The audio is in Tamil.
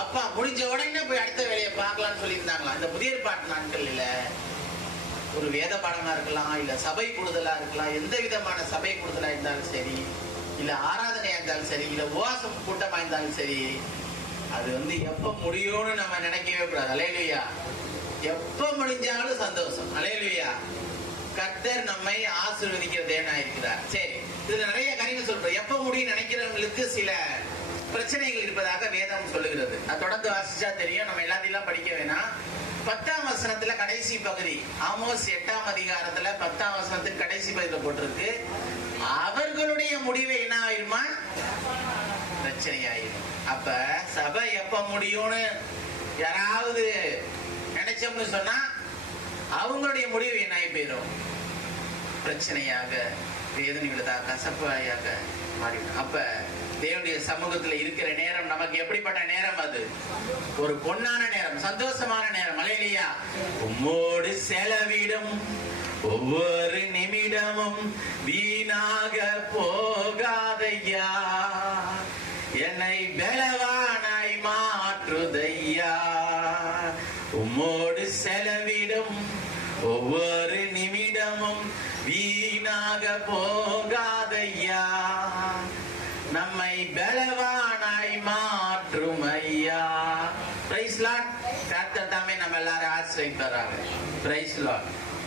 அப்பா முடிஞ்ச உடனே போய் அடுத்த வேலையை பார்க்கலாம்னு சொல்லியிருந்தாங்களா? இந்த புதிய ஏற்பாட்டு நாட்கள் இல்ல, ஒரு வேத பாடமா இருக்கலாம், இல்ல சபை கூடுதலா இருக்கலாம், எந்த விதமான சபை கூடுதலா இருந்தாலும் சரி, இல்ல ஆராதனையா இருந்தாலும் சரி, இல்ல உபவாசம் கூட்டமா இருந்தாலும் சரி, அது எப்ப முடியும்னு நம்ம நினைக்கவே கூடாது. அல்லேலூயா. எப்ப முடிஞ்சாலும் சந்தோஷம். அல்லேலூயா. கர்த்தர் நம்மை ஆசீர்வதிக்கிற தேவனா இருக்கிறார். சரி, இதுல நிறைய காரியங்கள் சொல்றோம். எப்ப முடியும் நினைக்கிறவங்களுக்கு சில பிரச்சனைகள் இருப்பதாக வேதம் சொல்லுகிறது. அது தொடர்ந்து வாசிச்சா தெரியும். நம்ம எல்லாத்தையும் படிக்க வேணாம். 10ஆம் வசனத்துல கடைசி பகுதி, ஆமோஸ் 8ஆம் அதிகாரத்துல 10ஆம் வசனத்துக்கு கடைசி பகுதியில போட்டிருக்கு, அவர்களுடைய முடிவை என்ன ஆயிருமா? பிரச்சனையாயிரும். அப்ப சபை எப்ப முடியும்னு யாராவது நினைச்சோம்னு சொன்னா அவங்களுடைய முடிவு என்ன ஆகி போயிடும்? பிரச்சனையாக, வேதனைகளதாக, கசப்பாயாக மாறிடும். அப்ப தேவனுடைய சமூகத்துல இருக்கிற நேரம் நமக்கு எப்படிப்பட்ட நேரம்? அது ஒரு பொன்னான நேரம், சந்தோஷமான நேரம். அல்லேலூயா. உம்மோடு செலவிடும் ஒவ்வொரு நிமிடமும் வீணாக போகாதையா, என்னை பலவானாய் மாற்றுதையா. உம்மோடு செலவிடும் ஒவ்வொரு நிமிடமும் வீணாக போகாதையா, நம்மை பலவானாய் மாற்றும் ஐயா. Praise Lord. கர்த்தர் தாமே நம்ம எல்லாரும் ஆசீர்வதிப்பாராக. Praise Lord.